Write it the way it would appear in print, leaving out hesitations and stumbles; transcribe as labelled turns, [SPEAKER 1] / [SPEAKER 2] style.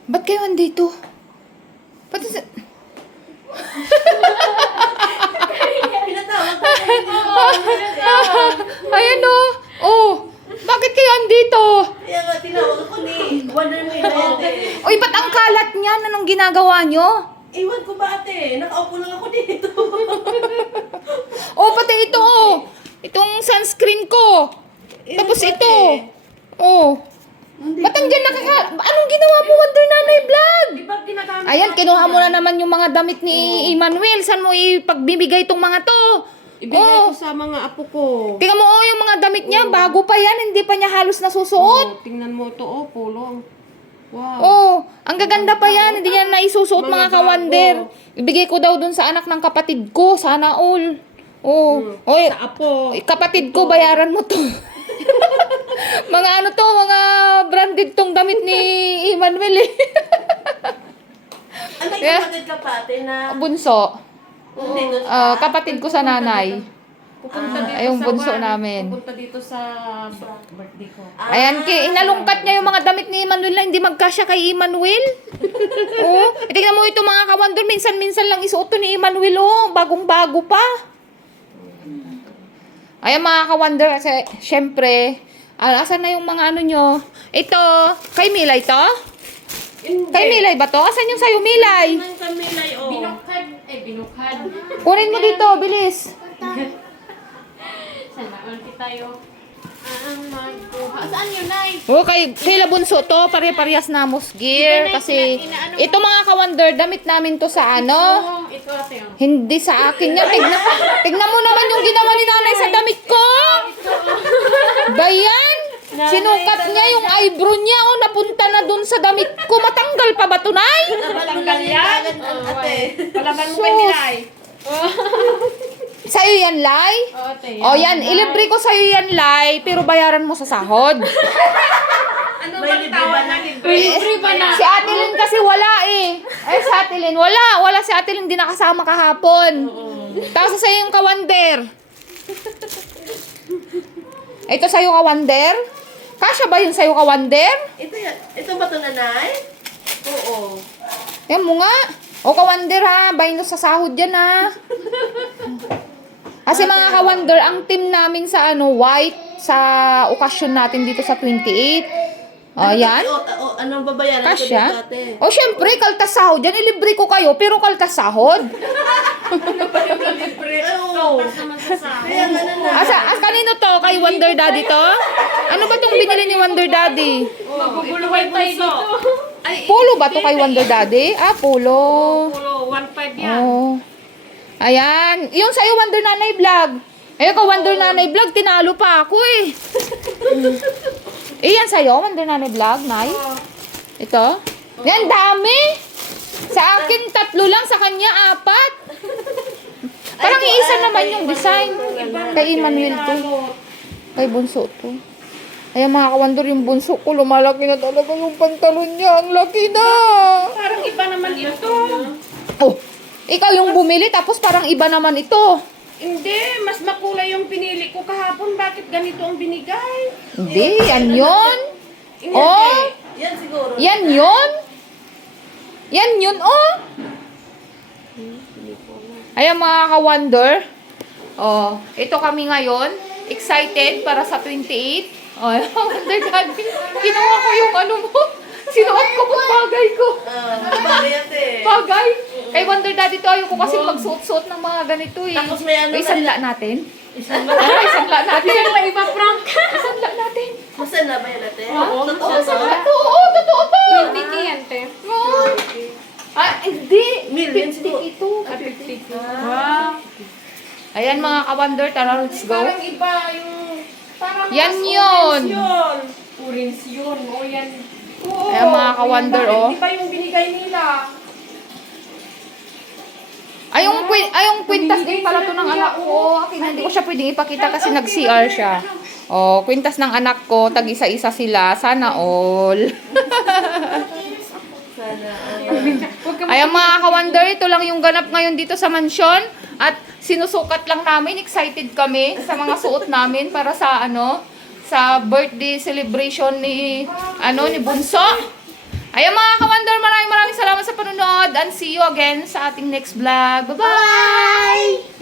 [SPEAKER 1] Ba't kayo andito? Pati sa...
[SPEAKER 2] Pinatawag ka na.
[SPEAKER 1] Ayan o. Oh, bakit kayo andito?
[SPEAKER 2] Kaya nga, tinawag ako ni Wonder nila ate.
[SPEAKER 1] Uy, ba't ang kalat niyan? Anong ginagawa nyo?
[SPEAKER 2] Iwan ko ba ate? Nakaupo lang ako dito.
[SPEAKER 1] Oh, pati ito oh. Itong sunscreen ko. Tapos ito. Oh. Ba't ang dyan Anong ginawa mo, Wonder Nanay Vlog?
[SPEAKER 3] Di ba ginagamit
[SPEAKER 1] Ayan,
[SPEAKER 3] natin
[SPEAKER 1] kinuha mo
[SPEAKER 3] yan?
[SPEAKER 1] na naman yung mga damit ni Emmanuel. Saan mo ipagbibigay itong mga to?
[SPEAKER 3] Ibigay
[SPEAKER 1] Oh.
[SPEAKER 3] ko sa mga apo ko.
[SPEAKER 1] Tingnan mo, oh, yung mga damit niya, bago pa yan, hindi pa niya halos nasusuot.
[SPEAKER 3] Oh, tingnan mo to, oh, pulong. Wow.
[SPEAKER 1] Oh, ang gaganda pa yan, hindi niya naisusuot mga
[SPEAKER 3] Mga
[SPEAKER 1] kawander.
[SPEAKER 3] bago.
[SPEAKER 1] Ibigay ko daw dun sa anak ng kapatid ko, sana all. Oh, oy,
[SPEAKER 3] Sa apo.
[SPEAKER 1] kapatid ko, bayaran mo to. Mga ano to, mga branded tong damit ni Emmanuel eh.
[SPEAKER 2] Ano yung
[SPEAKER 1] Yeah.
[SPEAKER 2] kapatid ka pa ate na...
[SPEAKER 1] Bunso,
[SPEAKER 2] Hindi ko siya.
[SPEAKER 1] kapatid ko sa nanay.
[SPEAKER 3] Pupunta dito
[SPEAKER 1] yung
[SPEAKER 3] sa
[SPEAKER 1] bunso
[SPEAKER 3] kwan.
[SPEAKER 1] namin.
[SPEAKER 3] Pupunta dito sa birthday ko.
[SPEAKER 1] Ayan, inalungkat niya yung mga damit ni Emmanuel na hindi magkasya kay Emmanuel. Oh, tingnan mo ito mga kawander, minsan-minsan lang isuot to ni Emmanuel, oh, bagong-bago pa. Ayan mga kawander, kasi syempre, asan na yung mga ano nyo? Ito, kay Milay to?
[SPEAKER 3] Hindi.
[SPEAKER 1] Kay Milay ba to? Asan yung sayo, Milay?
[SPEAKER 2] Nang kamilay oh.
[SPEAKER 3] Binukad.
[SPEAKER 1] Kunin mo dito, bilis.
[SPEAKER 3] Sana ulit tayo. Ang magkuha. Saan yun, Nay?
[SPEAKER 1] Oh, kay Labunso to, pare-parehas na musgir. Kasi, ito mga kawander, damit namin to sa ano?
[SPEAKER 3] Ito ate, oh.
[SPEAKER 1] Hindi sa akin yan. Tignan mo naman yung ginawa ni nanay sa damit ko. Bayan! Sinukat niya yung eyebrow niya. Oh, napunta na dun sa damit ko. Matanggal pa ba to, Nay?
[SPEAKER 2] Natanggal yan? Ate.
[SPEAKER 3] Palaban mo
[SPEAKER 1] Sus.
[SPEAKER 3] kay Milay.
[SPEAKER 1] Sa'yo yan, Lai?
[SPEAKER 3] Oh, ate.
[SPEAKER 1] O yan, ilibre ko sa'yo yan, Lai. Pero bayaran mo sa sahod.
[SPEAKER 3] Ano
[SPEAKER 2] May
[SPEAKER 3] bang
[SPEAKER 2] libre
[SPEAKER 3] tawag
[SPEAKER 2] ba na?
[SPEAKER 3] natin? Libre ba na?
[SPEAKER 1] Si Ate Lynn kasi wala eh. Ay, si Ate Lynn, wala. Wala si Ate Lynn, di nakasama kahapon. Tapos sa'yo yung kawander. Ito sa'yo kawander? Kasya ba yun sa'yo kawander?
[SPEAKER 2] Ito ba ito nanay? Oo.
[SPEAKER 1] Yan mo nga. O kawander ha, bayin sa sahod yan ha. Kasi mga kawander, ang team namin sa ano, white, sa okasyon natin dito sa 28. O yan.
[SPEAKER 2] Anong babayaran ko dito
[SPEAKER 1] Kasya.
[SPEAKER 2] ate?
[SPEAKER 1] O syempre, kaltas sahod yan. Ilibre ko kayo, pero kaltas sahod.
[SPEAKER 3] Libre.
[SPEAKER 2] Oo.
[SPEAKER 3] Naman sa sahod.
[SPEAKER 2] Kaya nga nanay.
[SPEAKER 1] Kanino to? Kay Wonder Daddy to? Ano ba tong binili ni Wonder Daddy?
[SPEAKER 3] Maguguluhay tayo dito. Ay,
[SPEAKER 1] Polo ba to kay Wonder Daddy? Ah, polo.
[SPEAKER 3] pulo. 1.5 yan.
[SPEAKER 1] Oh. Ayan. Yung sa'yo, Wonder Nanay Vlog. Ayun ko, Wonder Nanay Vlog, tinalo pa ako eh. Yan sa'yo, Wonder Nanay Vlog, Nay. Ito. Yan, dami. Sa akin, 3 lang. Sa kanya, 4. Parang iisa naman yung design. Kay Emmanuel to. Kay Bunso to. Ayan mga kawander, yung bunso ko, lumalaki na talaga yung pantalon niya. Ang laki na.
[SPEAKER 3] Parang iba naman ito.
[SPEAKER 1] Oh, ikaw yung bumili, tapos parang iba naman ito.
[SPEAKER 3] Hindi, mas makulay yung pinili ko kahapon. Bakit ganito ang binigay?
[SPEAKER 1] Hindi, yan yun. Oh,
[SPEAKER 2] Yan siguro.
[SPEAKER 1] yan yun. Yan yun, oh. Ayan mga ka-wonder. Oh, ito kami ngayon. Excited para sa 28. Oh, Wonder Daddy. Kinuha ko yung ano mo. Sinuot ko kung bagay ko.
[SPEAKER 2] Bagay ate.
[SPEAKER 1] Bagay. Kay Wonder Daddy to, ayoko kasi magsuot-suot ng mga ganito eh.
[SPEAKER 2] Tapos may ano na-
[SPEAKER 1] Isanla natin.
[SPEAKER 2] Isang
[SPEAKER 1] Isanla natin.
[SPEAKER 3] Yung iba prank.
[SPEAKER 1] Isanla natin.
[SPEAKER 2] Masan na ba yan ate?
[SPEAKER 3] Oo.
[SPEAKER 2] Totoo to?
[SPEAKER 1] Oo, totoo to.
[SPEAKER 3] 20k yan, te.
[SPEAKER 1] Hindi.
[SPEAKER 2] Million
[SPEAKER 1] 50
[SPEAKER 2] siguro.
[SPEAKER 1] ito.
[SPEAKER 3] 50k.
[SPEAKER 1] Wow. Ayan mga ka-wonder, tara, let's go.
[SPEAKER 3] Parang iba yung... Parang
[SPEAKER 1] Yan
[SPEAKER 3] mas
[SPEAKER 1] yun.
[SPEAKER 3] orange yun. Orange yun. O yan. Oo.
[SPEAKER 1] Ayan, mga ka-wonder, oh.
[SPEAKER 3] Iba yung binigay nila.
[SPEAKER 1] Yung kwintas din pala to ng anak ko. Akin, hindi ko siya pwedeng ipakita kasi nag-CR siya. Oh, kwintas ng anak ko, tag-isa-isa sila. Sana all.
[SPEAKER 2] Sana.
[SPEAKER 1] Ayan mga ka-wonder, ito lang yung ganap ngayon dito sa mansyon. At sinusukat lang namin, excited kami sa mga suot namin para sa sa birthday celebration ni Bunso. Ayan mga ka-wonder, again sa ating next vlog. Bye-bye!